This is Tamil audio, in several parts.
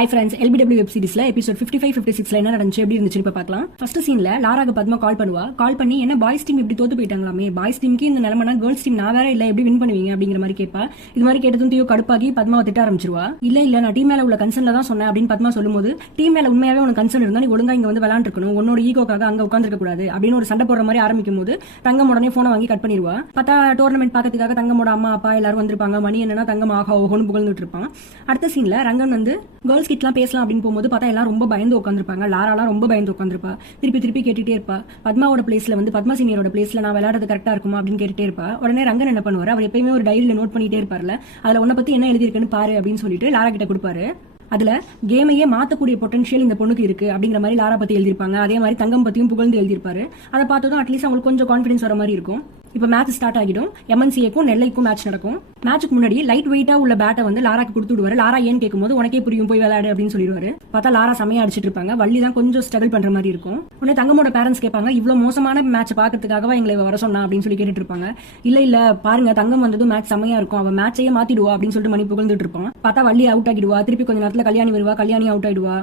ஹாய் ஃப்ரெண்ட்ஸ், LBW வெப் சீரிஸ்ல எபிசோட் 55, 56ல என்ன நடந்துச்சு, எப்படி இருந்துச்சு இப்ப பார்க்கலாம். ஃபர்ஸ்ட் சீன்ல லாராக்கு பத்மா கால் பண்ணுவா. கால் பண்ணி என்ன பாய்ஸ் டீம் இப்படி தோத்து போயிட்டாங்களாமே, பாய்ஸ் டீமுக்கு இந்த நிலைமைனா கேர்ள்ஸ் டீம் நான் வேற இல்ல, எப்படி வின் பண்ணுவீங்க அப்படிங்கிற மாதிரி கேட்பா. இது மாதிரி கேட்டதும் தியோ கடுப்பாகி பத்மாவை திட்ட ஆரம்பிச்சிருவா. இல்ல நான் டீம் மேல உள்ள கன்சர்ன்ல தான் சொன்னேன் அப்படின்னு பத்மா சொல்லும்போது, டீம் மேல உண்மையாவே உனக்கு கன்சர்ன் இருந்தா நீ ஒழுங்கா இங்க வந்து விளையாண்டுருக்கணும், உன்னோட ஈகோக்காக அங்க உட்காந்துருக்க கூடாது அப்படின்னு ஒரு சண்டை போடுற மாதிரி ஆரம்பிக்கும் போது தங்கம் உடனே போனை வாங்கி கட் பண்ணிடுவா. பார்த்தா டோர்னமெண்ட் பார்க்கறதுக்காக தங்கமோட அம்மா அப்பா எல்லாரும் வந்திருப்பாங்க. மணி என்னன்னா தங்கம் ஆகா ஓஹோன்னு புகழ்ந்துட்டு இருப்பான். அடுத்த சீன்ல ரங்கன் வந்து கேர்ள்ஸ் கிட்டலாம் பேசலாம் அப்படின்னு போகும்போது பார்த்தா எல்லாம் ரொம்ப பயந்து உட்காந்துருப்பாங்க. லாராலாம் ரொம்ப பயந்து உட்காந்துருப்பா. திருப்பி கேட்டுட்டே இருப்பா. பத்மாவோட பிளேஸ்ல வந்து பத்மா சீனியரோட பிளேஸ்ல நான் விளையாடுறது கரெக்டா இருக்குமா அப்படின்னு கேட்டுட்டே இருப்பா. உடனே ரங்கன் என்ன பண்ணுவாரு, அவர் எப்பயுமே ஒரு டைரியில நோட் பண்ணிட்டே இருப்பார்ல, அதுல உன்னை பத்தி என்ன எழுதிருக்குன்னு பாரு அப்படின்னு சொல்லிட்டு லாரா கிட்ட கொடுப்பாரு. அதுல கேமையே மாத்தக்கூடிய பொட்டன்ஷியல் இந்த பொண்ணுக்கு இருக்கு அப்படிங்கிற மாதிரி லாரா பத்தி எழுதிருப்பாங்க. அதே மாதிரி தங்கம் பத்தியும் புகழ்ந்து எழுதிருப்பாரு. அதை பார்த்ததும் அட்லீஸ்ட் அவங்களுக்கு கொஞ்சம் கான்பிடன்ஸ் வர மாதிரி இருக்கும். இப்ப மேட்ச் ஸ்டார்ட் ஆகிடும். MNCAக்கும் நெல்லைக்கும் மேட்ச் நடக்கும். மேட்சுக்கு முன்னாடி லைட் வெயிட்டா உள்ள பேட்டை வந்து லாராக்கு கொடுத்து விடுவாரு. லாரா ஏன்னு கேட்கும்போது உனக்கே புரியும், போய் விளையாடு அப்படின்னு சொல்லிடுவாரு. பார்த்தா லாரா செமையா அடிச்சிட்டு இருப்பாங்க. வள்ளி தான் கொஞ்சம் ஸ்ட்ரகிள் பண்ற மாதிரி இருக்கும். உடனே தங்கமோட பேரண்ட்ஸ் கேட்பாங்க, இவ்வளவு மோசமான மேட்ச் பாக்கிறதுக்காகவா எங்களை வர சொன்னா அப்படின்னு சொல்லி கேட்டுட்டு இருப்பாங்க. இல்ல பாருங்க, தங்கம் வந்ததும் மேட்ச் செமையா இருக்கும், அவன் மேட்சையே மாத்திடுவா அப்படின்னு சொல்லிட்டு மணி புகழ்ந்துட்டு இருப்பான். பார்த்தா வள்ளி அவுட் ஆகிடுவா. திருப்பி கொஞ்ச நேரத்துல கல்யாணி வருவா. கல்யாணி அவுட் ஆயிடுவா.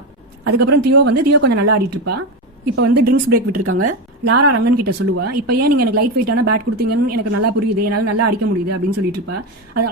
அதுக்கப்புறம் தியோ கொஞ்சம் நல்லா ஆடிட்டு இருப்பா. இப்ப வந்து ட்ரிங்க்ஸ் பிரேக் விட்டுருக்காங்க. லாரா ரங்கன் கிட்ட சொல்லுவா, இப்ப ஏன் நீங்க எனக்கு லைட் வெயிட்டான பேட் கொடுத்தீங்கன்னு எனக்கு நல்லா புரியுது, என்னால நல்லா அடிக்க முடியுது அப்படின்னு சொல்லிட்டு இருப்பா.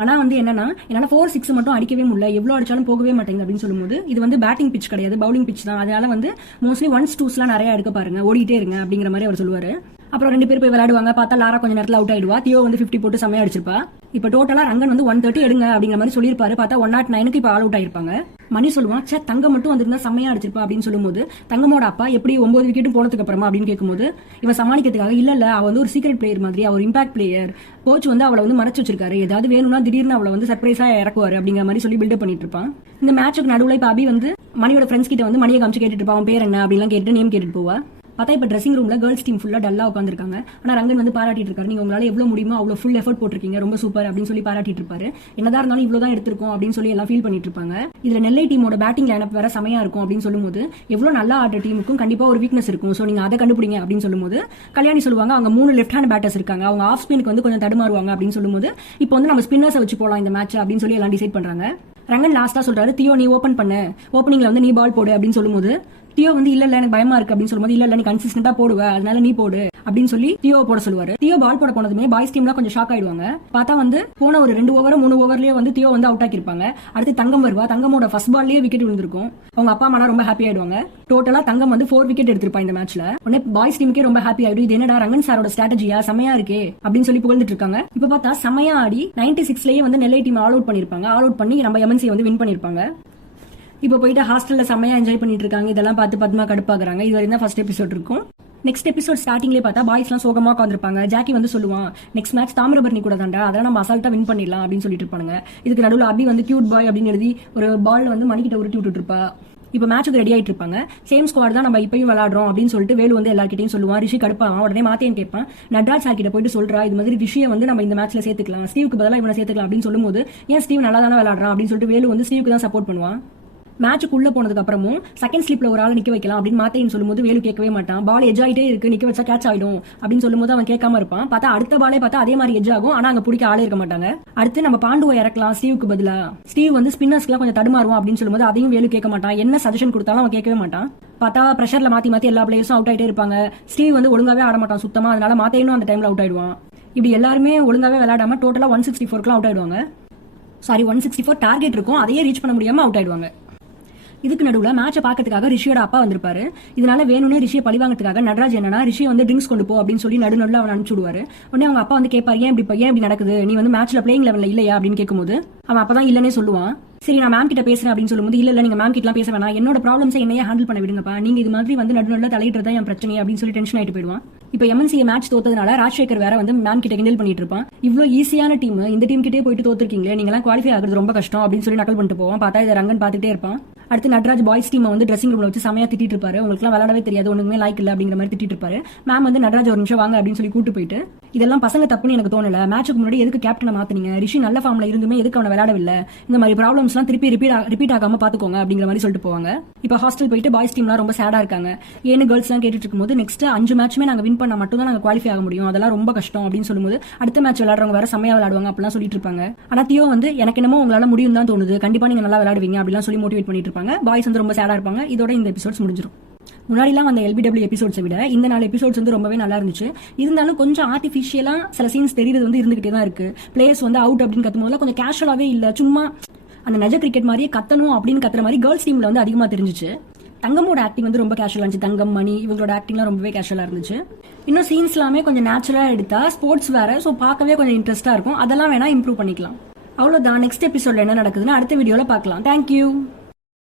ஆனா வந்து என்னன்னா, என்னால 4-6 மட்டும் அடிக்கவே முடியல, எவ்வளவு அடிச்சாலும் போகவே மாட்டேங்குது அப்படின்னு சொல்லும்போது, இது வந்து பேட்டிங் பிச் கிடையாது, பவுலிங் பிச் தான், அதனால வந்து மோஸ்ட்லி 1s 2s நிறைய எடுக்க பாருங்க, ஓடிட்டே இருங்க அப்படிங்கிற மாதிரி அவர் சொல்லுவாரு. அப்புறம் 2 பேர் போய் விளையாடுவாங்க. பார்த்தா லாரா கொஞ்ச நேரத்தில் அவுட் ஆயிடுவா. தியோ வந்து 50 போட்டு செமையா அடிச்சிருப்பா. இப்ப டோட்டலா ரங்கன் வந்து 130 எடுங்க அப்படிங்கிற மாதிரி சொல்லியிருப்பாரு. பார்த்தா 109க்கு இப்ப ஆல் அவுட் ஆயிருப்பாங்க. மணி சொல்லுவான், சே தங்கம் மட்டும் வந்திருந்தா செமையா அடிச்சிருப்பா அப்படின்னு சொல்லும்போது, தங்கமோட அப்பா எப்படி 9 விக்கெட்டும் போனதுக்கு அப்புறமா அப்படின்னு கேட்கும்போது, இவன் சமாளிக்கிறதுக்காக இல்ல அவ வந்து ஒரு சீக்ரெட் பிளேயர் மாதிரி, அவர் இம்பாக்ட் பிளேயர், கோச் வந்து அவளை வந்து மறைச்சு வச்சிருக்காரு, ஏதாவது வேணும்னா திடீர்னு அவளை வந்து சர்ப்ரைஸா இறக்குவாரு அப்படிங்கிற மாதிரி சொல்லி பில்டப் பண்ணிட்டு இருப்பான். இந்த மேட்சுக்கு நடுவில் இப்ப அபி வந்து மணியோட ஃப்ரெண்ட்ஸ் கிட்ட வந்து மணியை காமிச்சு கேட்டுட்டு இருப்பான், அவன் பேர் என்ன அப்படிலாம் கேட்டு நேம் கேட்டுட்டு போவா. பார்த்தா இப்ப ட்ரெஸ்ஸிங் ரூம்ல கேர்ள்ஸ் டீம் ஃபுல்லா டல்லா உட்காந்துருக்காங்க. ஆனா ரங்கன் வந்து பாராட்டிட்டு இருக்காரு, நீங்க உங்களால எவ்வளவு முடியுமோ அவ்வளவு ஃபுல் எஃபர்ட் போட்டிருக்கீங்க, ரொம்ப சூப்பர் அப்படின்னு சொல்லி பாராட்டிட்டு இருப்பாரு. என்னதான் இருந்தாலும் இவ்வளவுதான் எடுத்திருக்கோம் அப்படின்னு சொல்லி எல்லாம் ஃபீல் பண்ணிட்டு இருப்பாங்க. இதுல நெல்லை டீமோட பேட்டிங் லைனப் வேற செமையா இருக்கும் அப்படின்னு சொல்லும்போது, எவ்வளவு நல்லா ஆடுற டீமுக்கும் கண்டிப்பா ஒரு வீக்னஸ் இருக்கும், சோ நீங்க அதை கண்டுபிடிங்க அப்படின்னு சொல்லும்போது, கல்யாணி சொல்லுவாங்க அவங்க 3 லெஃப்ட் ஹேண்ட் பேட்டர்ஸ் இருக்காங்க, அவங்க ஆஃப் ஸ்பினுக்கு வந்து கொஞ்சம் தடுமாறுவாங்க அப்படின்னு சொல்லும்போது, இப்போ வந்து நம்ம ஸ்பின்னர்ஸை வச்சு போலாம் இந்த மேட்ச் அப்படின்னு சொல்லி எல்லாம் டிசைட் பண்றாங்க. ரங்கன் லாஸ்டா சொல்றாரு, தியோ நீ ஓபன் பண்ணு, ஓப்பனிங்ல வந்து நீ பால் போடு அப்படின்னு சொல்லும்போது, தியோ வந்து இல்ல எனக்கு பயமா இருக்கு அப்படின்னு சொல்லும்போது, இல்ல நீ கன்சிஸ்டன்டா போடுவ, அதனால நீ போடு அப்படின்னு சொல்லி தியோ போட சொல்லுவாரு. தியோ பால் போட போனதுமே பாய்ஸ் டீம்லாம் கொஞ்சம் ஷாக் ஆயிடுவாங்க. பார்த்தா வந்து போன ஒரு 2 ஓவர் 3 ஓவர்லயே வந்து தியோ வந்து அவுட் ஆக்கிருப்பாங்க. அடுத்து தங்கம் வருவா. தங்கமோட ஃபர்ஸ்ட் பால்லயே விக்கெட் விழுந்திருக்கும். அவங்க அப்பா அம்மா ரொம்ப ஹாப்பி ஆயிடுவாங்க. டோட்டலா தங்கம் வந்து 4 விக்கெட் எடுத்திருப்பா இந்த மேட்ச்ல. உடனே பாய்ஸ் டீமுக்கே ரொம்ப ஹாப்பி ஆயிடும், இது என்னடா ரங்கன் சாரோட ஸ்ட்ராட்டஜியா செமையா இருக்கே அப்படின்னு சொல்லி புகழ்ந்துட்டு இருக்காங்க. இப்ப பார்த்தா செமையா ஆடி 96லயே வந்து நெல்லை டீம் ஆல் அவுட் பண்ணிருப்பாங்க. ஆல் அவுட் பண்ணி நம்ம MNC வந்து வின் பண்ணிருப்பாங்க. இப்போ போயிட்டு ஹாஸ்டல்ல செமையா என்ஜாய் பண்ணிட்டு இருக்காங்க. இதெல்லாம் பார்த்து பத்மா கடுப்பாக்குறாங்க. இது வரைக்கும் தான் ஃபர்ஸ்ட் எபிசோட் இருக்கும். நெக்ஸ்ட் எபிசோட் ஸ்டார்டிங்லேயே பார்த்தா பாய்ஸ் எல்லாம் சோகமா உட்காந்துருப்பாங்க. ஜாக்கி வந்து சொல்லுவான், நெக்ஸ்ட் மேட்ச் தாமிரபரணி கூட தாண்டா, அதெல்லாம் நம்ம அசால்ட்டா வின் பண்ணிடலாம் அப்படின்னு சொல்லிட்டு இருப்பாங்க. இதுக்கு நடுவில் அபி வந்து கியூட் பாய் அப்படின்னு எழுதி ஒரு பால் வந்து மணிக்கிட்ட உருட்டி விட்டுட்டு இருப்பா. இப்போ மேட்சுக்கு ரெடி ஆயிட்டு இருப்பாங்க. சேம் ஸ்குவாட் தான் நம்ம இப்பயும் விளையாடுறோம் அப்படின்னு சொல்லிட்டு வேலு வந்து எல்லார்கிட்டையும் சொல்லுவான். ரிஷி கடுப்பான். உடனே மாத்தேன்னு கேட்பான். நட்ராஜ் சார் கிட்ட போயிட்டு சொல்றா, இது மாதிரி ரிஷியை வந்து நம்ம இந்த மேட்ச்ல சேர்த்துக்கலாம், ஸ்டீவுக்கு பதிலாக இவனை சேர்த்துக்கலாம் அப்படின்னு சொல்லும்போது, ஏன் ஸ்டீவ் நல்லா தானே விளையாடுறான் அப்படின்னு சொல்லிட்டு வேலு வந்து ஸ்டீவுக்கு தான் சப்போர்ட் பண்ணுவான். மேட்சுக்கு உள்ள போனதுக்கு அப்புறமும் செகண்ட் ஸ்லிப்ல ஒரு ஆள் நிக்க வைக்கலாம் அப்படின்னு மாத்தேன்னு சொல்லும்போது வேலு கேட்கவே மாட்டான். பால் எஜ் ஆயிட்டே இருக்கு, நிக்க வச்சா கேட்ச் ஆயிடும் அப்படின்னு சொல்லும்போது அவன் கேட்காம இருப்பான். பார்த்தா அடுத்த பாலே பார்த்தா அதே மாதிரி எஜ் ஆகும். ஆனா அங்க பிடிக்க ஆளே இருக்க மாட்டாங்க. அடுத்து நம்ம பாண்டுவை இறக்கலாம் ஸ்டீவுக்கு பதிலா, ஸ்டீவ் வந்து ஸ்பின்னர்ஸ்க்குலாம் கொஞ்சம் தடுமாறுவான் அப்படின்னு சொல்லும்போது அதையும் வேலு கேட்க மாட்டான். என்ன சஜஷன் கொடுத்தாலும் அவன் கேட்கவே மாட்டான். பார்த்தா பிரஷர்ல மாத்தி எல்லா பிளேயர்ஸும் அவுட் ஆயிட்டே இருப்பாங்க. ஸ்டீவ் வந்து ஒழுங்காவே ஆட மாட்டான் சுத்தமா, அதனால மாத்தேனும் அந்த டைம்ல அவுட் ஆயிடுவான். இப்படி எல்லாருமே ஒழுங்காவே விளையாடாம டோட்டலா 164 அவுட் ஆயிடுவாங்க. சாரி 164 டார்கெட் இருக்கும், அதையே ரீச் பண்ண முடியாம அவுட் ஆயிடுவாங்க. இதுக்கு நடுவில் மேட்சை பார்க்கறதுக்காக ரிஷியோட அப்பா வந்திருப்பாரு. இதனால வேணும்னே ரிஷியை பழிவாங்கிறதுக்காக நட்ராஜ் என்னன்னா ரிஷி வந்து ட்ரிங்க்ஸ் கொண்டு போ அப்படின்னு சொல்லி நடுநடுல அவன் அனுப்பிச்சு விடுவாரு. உடனே அவங்க அப்பா வந்து கேட்பாரு, ஏன் இப்படி நடக்குது, நீ வந்து மேட்ச்ல பிளேயிங் லெவல்ல இல்லையா அப்படின்னு கேட்கும்போது அவன் அப்பதான் இல்லனே சொல்லுவான். சரி நான் மேம் கிட்ட பேசுறேன் அப்படின்னு சொல்லும்போது, இல்ல நீங்க மேம் கிட்டலாம் பேச வேணாம், என்னோட ப்ராப்ளம்ஸை என்னையே ஹேண்டில் பண்ண விடுங்கப்பா, நீங்க இது மாதிரி வந்து நடுநடுல தலையிடுறதா என் பிரச்சனை அப்படின்னு சொல்லி டென்ஷன் ஆயிட்டு போயிடுவான். இப்போ MNC மேட்ச் தோத்ததுனால ராஜ்சேகர் வேற வந்து மேம் கிட்ட கிண்டல் பண்ணிட்டு இருப்பான். இவ்வளவு ஈஸியான டீம், இந்த டீம் கிட்டே போயிட்டு தோத்துருக்கீங்களே, நீங்க எல்லாம் குவாலிஃபை ஆகுறது ரொம்ப கஷ்டம் அப்படின்னு சொல்லி நக்கல் பண்ணிட்டு போவான். பார்த்தா இதை ரங்கன் பார்த்துட்டே இருப்பான். அடுத்து நட்ராஜ் பாய்ஸ் டீம் வந்து ட்ரெஸ்ஸிங் ரூம்ல வச்சு செமையா திட்டிட்டு இருப்பாரு. உங்களுக்கு விளையாடவே தெரியாது, ஒண்ணுமே லைக் இல்ல அப்படிங்கிற மாதிரி திட்டிட்டு இருப்பாரு. மேம் வந்து நட்ராஜ் ஒரு நிமிஷம் வாங்க அப்படின்னு சொல்லி கூட்டு போயிட்டு, இதெல்லாம் பசங்க தப்புன்னு எனக்கு தோணல, மேட்சுக்கு முன்னாடி எதுக்கு கேப்டனை மாத்தினீங்க, ரிஷி நல்ல ஃபார்ம்ல இருந்துமே எதுக்கு அவனை விளையாடவில்லை, இந்த மாதிரி ப்ராப்ளம்ஸ் எல்லாம் திருப்பி ரிப்பீட் ஆகாம பாத்துக்கோங்க அப்படிங்கிற மாதிரி சொல்லிட்டு போவாங்க. இப்போ ஹாஸ்டல் போயிட்டு பாய்ஸ் டீம்லாம் ரொம்ப சேடா இருக்காங்க. ஏன்னு கேர்ள்ஸ் எல்லாம் கேட்டுட்டு இருக்கும்போது, நெக்ஸ்ட் 5 மேட்சுமே நாங்க வின் பண்ணா மட்டும் தான் நாங்க குவாலிஃபை ஆக முடியும், அதெல்லாம் ரொம்ப கஷ்டம் அப்படின்னு சொல்லும்போது, அடுத்த மேட்ச் விளையாடுறவங்க வேற செமையா விளையாடுவாங்க அப்படிலாம் சொல்லிட்டு இருப்பாங்க. ஆனா தியோ வந்து எனக்கு என்னமோ உங்களால முடியும் தான் தோணுது, கண்டிப்பா நீங்க நல்லா விளையாடுவீங்க அப்படிலாம் சொல்லி மோட்டிவேட் பண்ணிட்டு இருப்பான். காமிச்சிருப்பாங்க. பாய்ஸ் வந்து ரொம்ப சேடா இருப்பாங்க. இதோட இந்த எபிசோட்ஸ் முடிஞ்சிடும். முன்னாடிலாம் அந்த LBW எபிசோட்ஸை விட இந்த 4 எபிசோட்ஸ் வந்து ரொம்பவே நல்லா இருந்துச்சு. இருந்தாலும் கொஞ்சம் ஆர்டிஃபிஷியலா சில சீன்ஸ் தெரியுது வந்து இருந்துகிட்டே தான் இருக்கு. பிளேயர்ஸ் வந்து அவுட் அப்படின்னு கத்தும் போதுல கொஞ்சம் கேஷுவலாவே இல்ல, சும்மா அந்த நெஜ கிரிக்கெட் மாதிரியே கத்தணும் அப்படின்னு கத்துற மாதிரி கேர்ள்ஸ் டீம்ல வந்து அதிகமா தெரிஞ்சிச்சு. தங்கமோட ஆக்டிங் வந்து ரொம்ப கேஷுவலா இருந்துச்சு. தங்கம், மணி இவங்களோட ஆக்டிங்லாம் ரொம்பவே கேஷுவலா இருந்துச்சு. இன்னும் சீன்ஸ் எல்லாமே கொஞ்சம் நேச்சுரலா எடுத்தா ஸ்போர்ட்ஸ் வேற, ஸோ பார்க்கவே கொஞ்சம் இன்ட்ரெஸ்டா இருக்கும். அதெல்லாம் வேணா இம்ப்ரூவ் பண்ணிக்கலாம். அவ்வளவுதான். நெக்ஸ்ட் எபிசோட்ல என்ன நடக்குதுன்னு அடுத்த வீடியோல பார்க்கலாம். தேங்க்யூ.